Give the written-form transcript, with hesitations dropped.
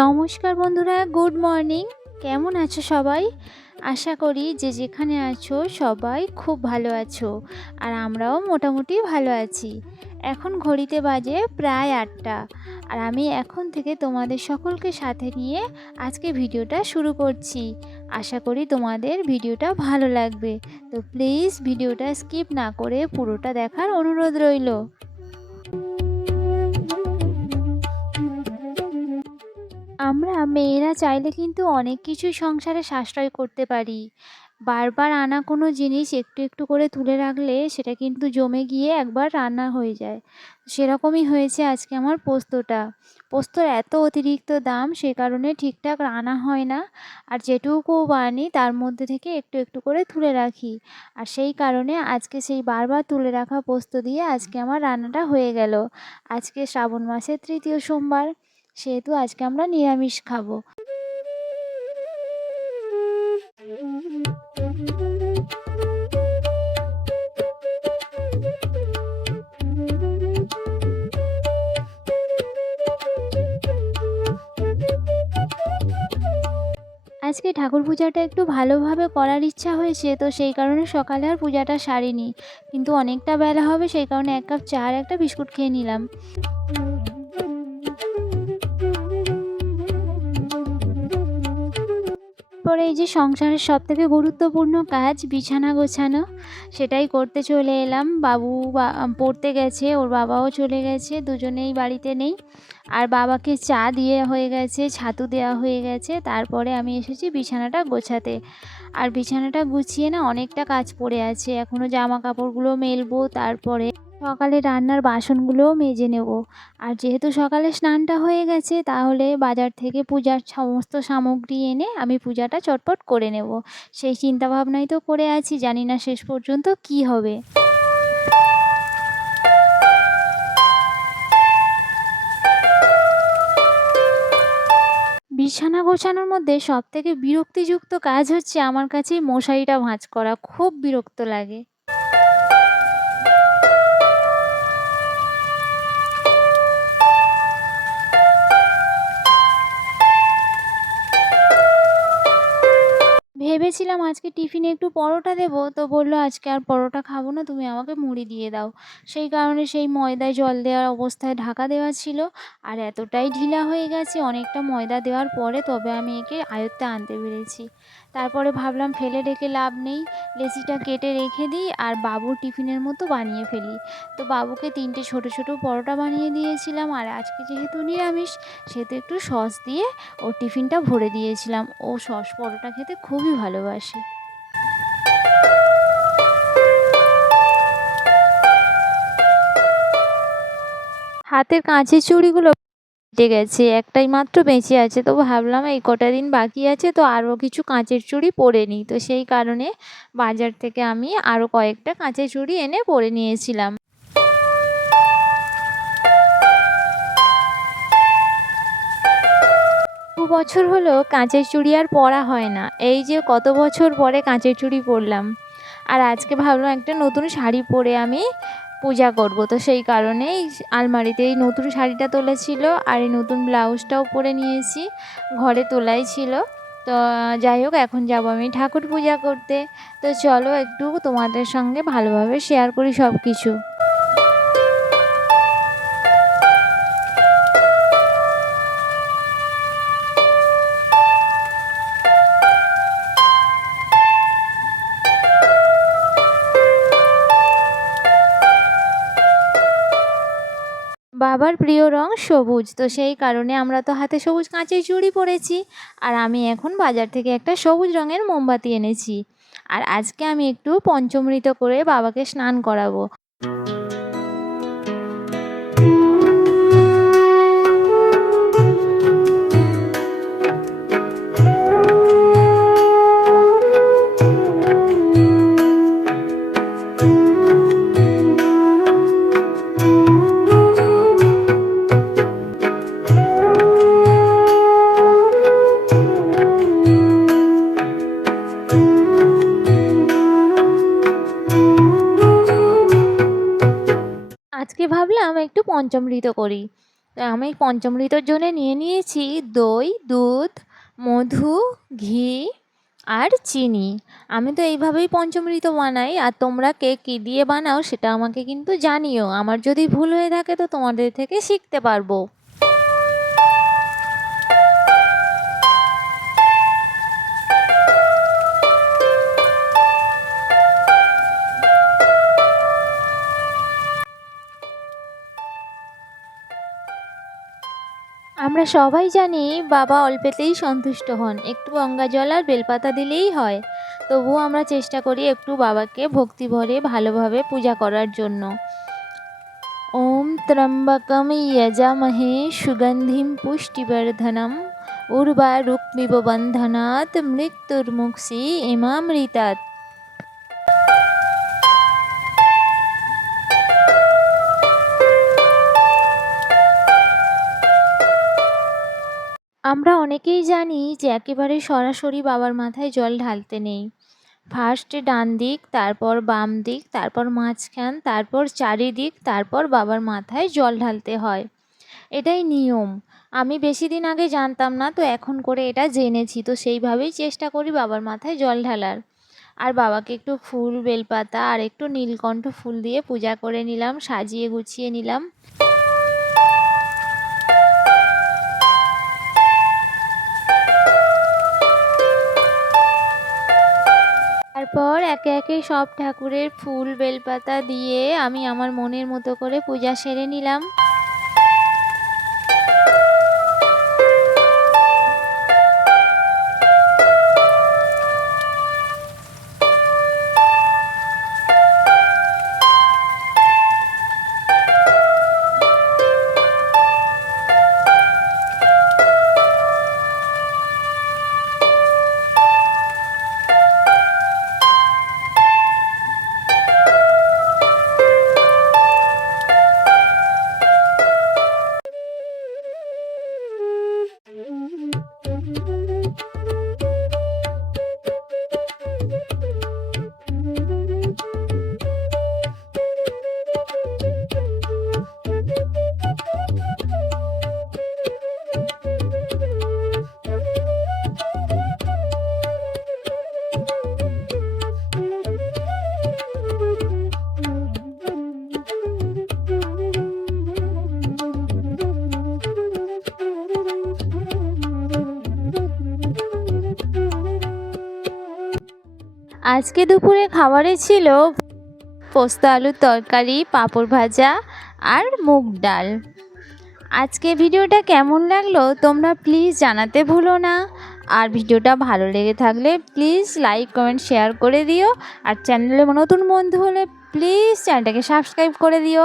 নমস্কার বন্ধুরা, good morning. কেমন আছো সবাই? আশা করি যে যেখানে আছো সবাই খুব ভালো আছো, আর আমরাও মোটামুটি ভালো আছি। এখন ঘড়িতে বাজে প্রায় 8টা, আর আমি এখন থেকে তোমাদের সকলকে সাথে নিয়ে আজকে ভিডিওটা শুরু করছি। আশা করি তোমাদের ভিডিওটা ভালো লাগবে, তো প্লিজ ভিডিওটা স্কিপ না করে পুরোটা দেখার অনুরোধ রইল। আমরা মেয়েরা চাইলে কিন্তু অনেক কিছুই সংসারে সাশ্রয় করতে পারি। বারবার আনা কোনো জিনিস একটু একটু করে তুলে রাখলে সেটা কিন্তু জমে গিয়ে একবার রান্না হয়ে যায়। সেরকমই হয়েছে আজকে আমার পোস্তটা। পোস্তর এত অতিরিক্ত দাম, সে কারণে ঠিকঠাক রান্না হয় না। আর যেটুকু আনি তার মধ্যে থেকে একটু একটু করে তুলে রাখি। আর সেই কারণে আজকে সেই বারবার তুলে রাখা পোস্ত দিয়ে আজকে আমার রান্নাটা হয়ে গেল। আজকে শ্রাবণ মাসের ৩য় সোমবার, সেহেতু আজকে আমরা নিরামিষ খাবো। আজকে ঠাকুর পূজাটা একটু ভালোভাবে করার ইচ্ছা হয়েছে, তো সেই কারণে সকালে আর পূজাটা সারিনি। কিন্তু অনেকটা বেলা হবে, সেই কারণে 1 কাপ চা আর একটা বিস্কুট খেয়ে নিলাম। পরে এই যে সংসারের সবথেকে গুরুত্বপূর্ণ কাজ বিছানা গোছানো, সেটাই করতে চলে এলাম। বাবু পড়তে গেছে, ওর বাবাও চলে গেছে, দুজনেই বাড়িতে নেই। আর বাবাকে চা দিয়ে হয়ে গেছে, ছাতু দেওয়া হয়ে গেছে, তারপরে আমি এসেছি বিছানাটা গোছাতে। আর বিছানাটা গুছিয়ে না অনেকটা কাজ পড়ে আছে, এখনও জামা কাপড়গুলো মেলবো, তারপরে সকালে রান্নার বাসনগুলোও মেজে নেব। আর যেহেতু সকালে স্নানটা হয়ে গেছে, তাহলে বাজার থেকে পূজার সমস্ত সামগ্রী এনে আমি পূজাটা চটপট করে নেব। সেই চিন্তাভাবনাই তো করে আছি, জানি না শেষ পর্যন্ত কি হবে। বিছানা গোছানোর মধ্যে সবথেকে বিরক্তিযুক্ত কাজ হচ্ছে আমার কাছে মশারিটা ভাঁজ করা, খুব বিরক্ত লাগে। ভেবেছিলাম আজকে টিফিনে একটু পরোটা দেবো, তো বললো আজকে আর পরোটা খাবো না, তুমি আমাকে মুড়ি দিয়ে দাও। সেই কারণে সেই ময়দায় জল দেওয়ার অবস্থায় ঢাকা দেওয়া ছিল, আর এতটাই ঢিলা হয়ে গেছে অনেকটা ময়দা দেওয়ার পরে তবে আমি একে আয়ত্তে আনতে পেরেছি। তারপরে ভাবলাম ফেলে রেখে লাভ নেই, লেচিটা কেটে রেখে দিই আর বাবুর টিফিনের মতো বানিয়ে ফেলি। তো বাবুকে 3টে ছোট ছোট পরোটা বানিয়ে দিয়েছিলাম, আর আজকে যেহেতু নিরামিষ, সেহেতু একটু সস দিয়ে ওর টিফিনটা ভরে দিয়েছিলাম। ও সস পরোটা খেতে খুবই ভালোবাসে। হাতের কাঁচের চুড়িগুলো কেটে গেছে, একটাই মাত্র বেঁচে আছে, তো ভাবলাম এই কটা দিন বাকি আছে তো আরও কিছু কাঁচের চুড়ি পরে নিই। তো সেই কারণে বাজার থেকে আমি আরও কয়েকটা কাঁচের চুড়ি এনে পরে নিয়েছিলাম। 2 বছর হলো কাঁচের চুড়ি আর পরা হয় না, এই যে কত বছর পরে কাঁচের চুড়ি পরলাম। আর আজকে ভাবলাম একটা নতুন শাড়ি পরে আমি পূজা করব, তো সেই কারণেই আলমারিতে এই নতুন শাড়িটা তোলা ছিল, আর এই নতুন ব্লাউজটাও পরে নিয়েছি, ঘরে তোলাই ছিল। তো যাই হোক, এখন যাব আমি ঠাকুর পূজা করতে। তো চলো একটু তোমাদের সঙ্গে ভালোভাবে শেয়ার করি সব কিছু। বাবার প্রিয় রং সবুজ, তো সেই কারণে আমরা তো হাতে সবুজ কাঁচের চুড়ি পরেছি। আর আমি এখন বাজার থেকে একটা সবুজ রঙের মোমবাতি এনেছি। আর আজকে আমি একটু পঞ্চামৃত করে বাবাকে স্নান করাবো। আজকে ভাবলাম একটু পঞ্চামৃত করি। তো আমি পঞ্চামৃতর জন্য নিয়ে নিয়েছি দই, দুধ, মধু, ঘি আর চিনি। আমি তো এইভাবেই পঞ্চামৃত বানাই, আর তোমরা কে কী দিয়ে বানাও সেটা আমাকে কিন্তু জানিও। আমার যদি ভুল হয়ে থাকে তো তোমাদের থেকে শিখতে পারবো। আমরা সবাই জানি বাবা অল্পেতেই সন্তুষ্ট হন, একটু গঙ্গা জল আর বেলপাতা দিলেই হয়। তবুও আমরা চেষ্টা করি একটু বাবাকে ভক্তি ভরে ভালোভাবে পূজা করার জন্য। ওম ত্র্যম্বকম যজামহে সুগন্ধিম পুষ্টিবর্ধনম উর্বারুকমিব বন্ধনাৎ মৃত্যুর্মুক্ষী ইমামৃতাৎ। আমরা অনেকেই জানি যে একেবারে সরাসরি বাবার মাথায় জল ঢালতে নেই। ফার্স্টে ডান দিক, তারপর বাম দিক, তারপর মাঝখান, তারপর চারিদিক, তারপর বাবার মাথায় জল ঢালতে হয়। এটাই নিয়ম। আমি বেশি দিন আগে জানতাম না, তো এখন করে এটা জেনেছি, তো সেইভাবেই চেষ্টা করি বাবার মাথায় জল ঢালার। আর বাবাকে একটু ফুল, বেলপাতা আর একটু নীলকণ্ঠ ফুল দিয়ে পূজা করে নিলাম, সাজিয়ে গুছিয়ে নিলাম। তারপর একে একে সব ঠাকুরের ফুল, বেলপাতা দিয়ে আমি আমার মনের মতো করে পূজা সেরে নিলাম। আজকে দুপুরে খাবারে ছিল পোস্ত আলুর তরকারি, পাঁপড় ভাজা আর মুগ ডাল। আজকে ভিডিওটা কেমন লাগলো তোমরা প্লিজ জানাতে ভুলো না। আর ভিডিওটা ভালো লেগে থাকলে প্লিজ লাইক, কমেন্ট, শেয়ার করে দিও। আর চ্যানেলে নতুন বন্ধু হলে প্লিজ চ্যানেলটাকে সাবস্ক্রাইব করে দিও।